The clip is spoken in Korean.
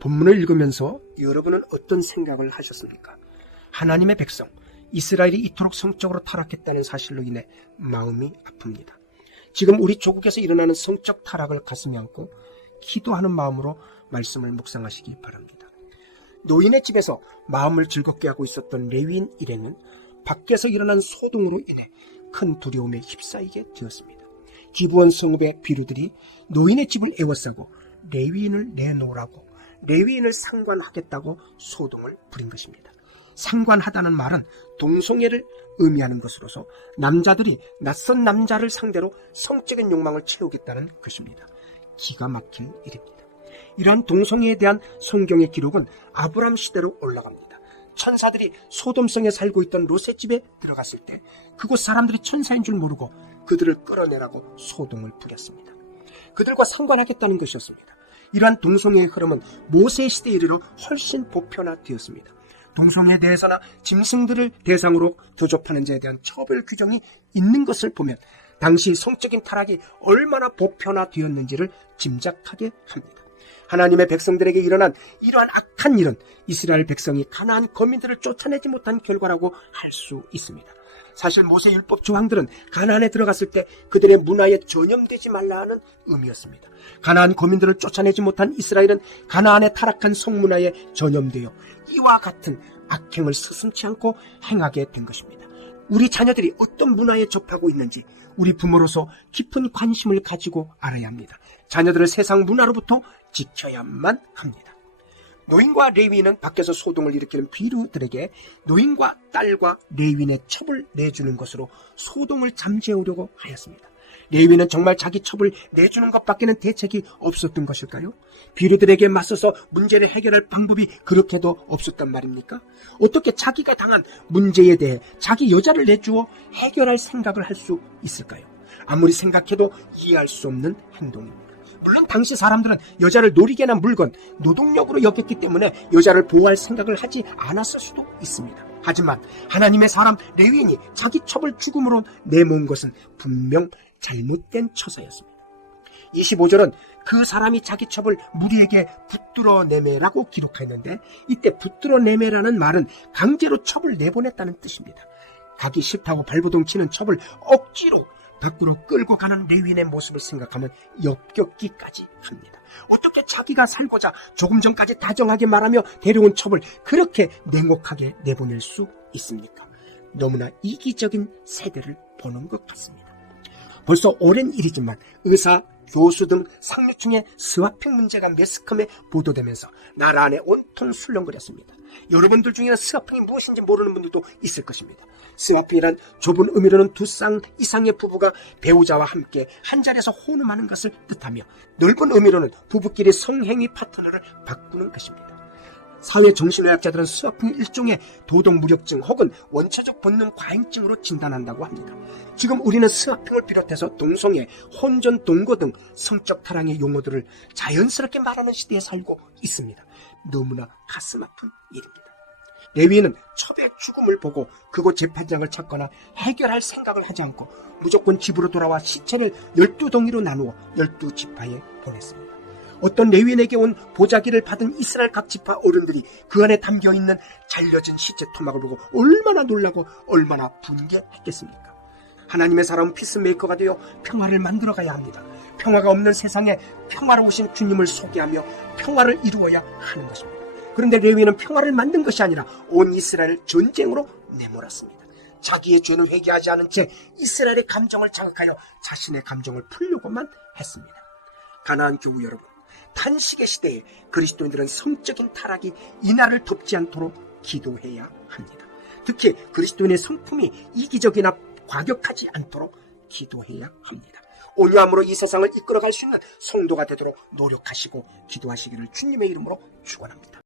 본문을 읽으면서 여러분은 어떤 생각을 하셨습니까? 하나님의 백성 이스라엘이 이토록 성적으로 타락했다는 사실로 인해 마음이 아픕니다. 지금 우리 조국에서 일어나는 성적 타락을 가슴에 안고 기도하는 마음으로 말씀을 묵상하시기 바랍니다. 노인의 집에서 마음을 즐겁게 하고 있었던 레위인 일행은 밖에서 일어난 소동으로 인해 큰 두려움에 휩싸이게 되었습니다. 기브온 성읍의 비류들이 노인의 집을 에워싸고 레위인을 내놓으라고 레위인을 상관하겠다고 소동을 부린 것입니다. 상관하다는 말은 동성애를 의미하는 것으로서 남자들이 낯선 남자를 상대로 성적인 욕망을 채우겠다는 것입니다. 기가 막힐 일입니다. 이러한 동성애에 대한 성경의 기록은 아브람 시대로 올라갑니다. 천사들이 소돔성에 살고 있던 롯의 집에 들어갔을 때 그곳 사람들이 천사인 줄 모르고 그들을 끌어내라고 소동을 부렸습니다. 그들과 상관하겠다는 것이었습니다. 이러한 동성애의 흐름은 모세 시대에 이르러 훨씬 보편화되었습니다. 동성애에 대해서나 짐승들을 대상으로 교접하는 자에 대한 처벌 규정이 있는 것을 보면 당시 성적인 타락이 얼마나 보편화되었는지를 짐작하게 합니다. 하나님의 백성들에게 일어난 이러한 악한 일은 이스라엘 백성이 가나안 거민들을 쫓아내지 못한 결과라고 할 수 있습니다. 사실 모세 율법 조항들은 가나안에 들어갔을 때 그들의 문화에 전염되지 말라 하는 의미였습니다. 가나안 거민들을 쫓아내지 못한 이스라엘은 가나안의 타락한 성문화에 전염되어 이와 같은 악행을 스승치 않고 행하게 된 것입니다. 우리 자녀들이 어떤 문화에 접하고 있는지 우리 부모로서 깊은 관심을 가지고 알아야 합니다. 자녀들을 세상 문화로부터 지켜야만 합니다. 노인과 레위인은 밖에서 소동을 일으키는 비류들에게 노인과 딸과 레위인의 첩을 내주는 것으로 소동을 잠재우려고 하였습니다. 레위인은 정말 자기 첩을 내주는 것밖에는 대책이 없었던 것일까요? 비류들에게 맞서서 문제를 해결할 방법이 그렇게도 없었단 말입니까? 어떻게 자기가 당한 문제에 대해 자기 여자를 내주어 해결할 생각을 할 수 있을까요? 아무리 생각해도 이해할 수 없는 행동입니다. 물론 당시 사람들은 여자를 놀이개나 물건, 노동력으로 여겼기 때문에 여자를 보호할 생각을 하지 않았을 수도 있습니다. 하지만 하나님의 사람 레위인이 자기 첩을 죽음으로 내모은 것은 분명 잘못된 처사였습니다. 25절은 그 사람이 자기 첩을 무리에게 붙들어 내매라고 기록하였는데 이때 붙들어 내매라는 말은 강제로 첩을 내보냈다는 뜻입니다. 가기 싫다고 발버둥 치는 첩을 억지로 밖으로 끌고 가는 레위인의 모습을 생각하면 역겹기까지 합니다. 어떻게 자기가 살고자 조금 전까지 다정하게 말하며 데려온 첩을 그렇게 냉혹하게 내보낼 수 있습니까? 너무나 이기적인 세대를 보는 것 같습니다. 벌써 오랜 일이지만 의사, 교수 등 상류층의 스와핑 문제가 매스컴에 보도되면서 나라 안에 온통 술렁거렸습니다. 여러분들 중에는 스와핑이 무엇인지 모르는 분들도 있을 것입니다. 스와핑이란 좁은 의미로는 2쌍 이상의 부부가 배우자와 함께 한 자리에서 혼음하는 것을 뜻하며 넓은 의미로는 부부끼리 성행위 파트너를 바꾸는 것입니다. 사회 정신의학자들은 스와핑 일종의 도덕무력증 혹은 원초적 본능 과잉증으로 진단한다고 합니다. 지금 우리는 스와핑을 비롯해서 동성애, 혼전, 동거 등 성적 타락의 용어들을 자연스럽게 말하는 시대에 살고 있습니다. 너무나 가슴 아픈 일입니다. 레위인은 첩의 죽음을 보고 그곳 재판장을 찾거나 해결할 생각을 하지 않고 무조건 집으로 돌아와 시체를 12덩이로 나누어 12지파에 보냈습니다. 어떤 레위인에게 온 보자기를 받은 이스라엘 각 지파 어른들이 그 안에 담겨있는 잘려진 시체 토막을 보고 얼마나 놀라고 얼마나 분개했겠습니까? 하나님의 사람은 피스메이커가 되어 평화를 만들어가야 합니다. 평화가 없는 세상에 평화로우신 주님을 소개하며 평화를 이루어야 하는 것입니다. 그런데 레위인은 평화를 만든 것이 아니라 온 이스라엘을 전쟁으로 내몰았습니다. 자기의 죄는 회개하지 않은 채 이스라엘의 감정을 자극하여 자신의 감정을 풀려고만 했습니다. 가나안 교우 여러분, 탄식의 시대에 그리스도인들은 성적인 타락이 이날을 덮지 않도록 기도해야 합니다. 특히 그리스도인의 성품이 이기적이나 과격하지 않도록 기도해야 합니다. 온유함으로 이 세상을 이끌어갈 수 있는 성도가 되도록 노력하시고 기도하시기를 주님의 이름으로 축원합니다.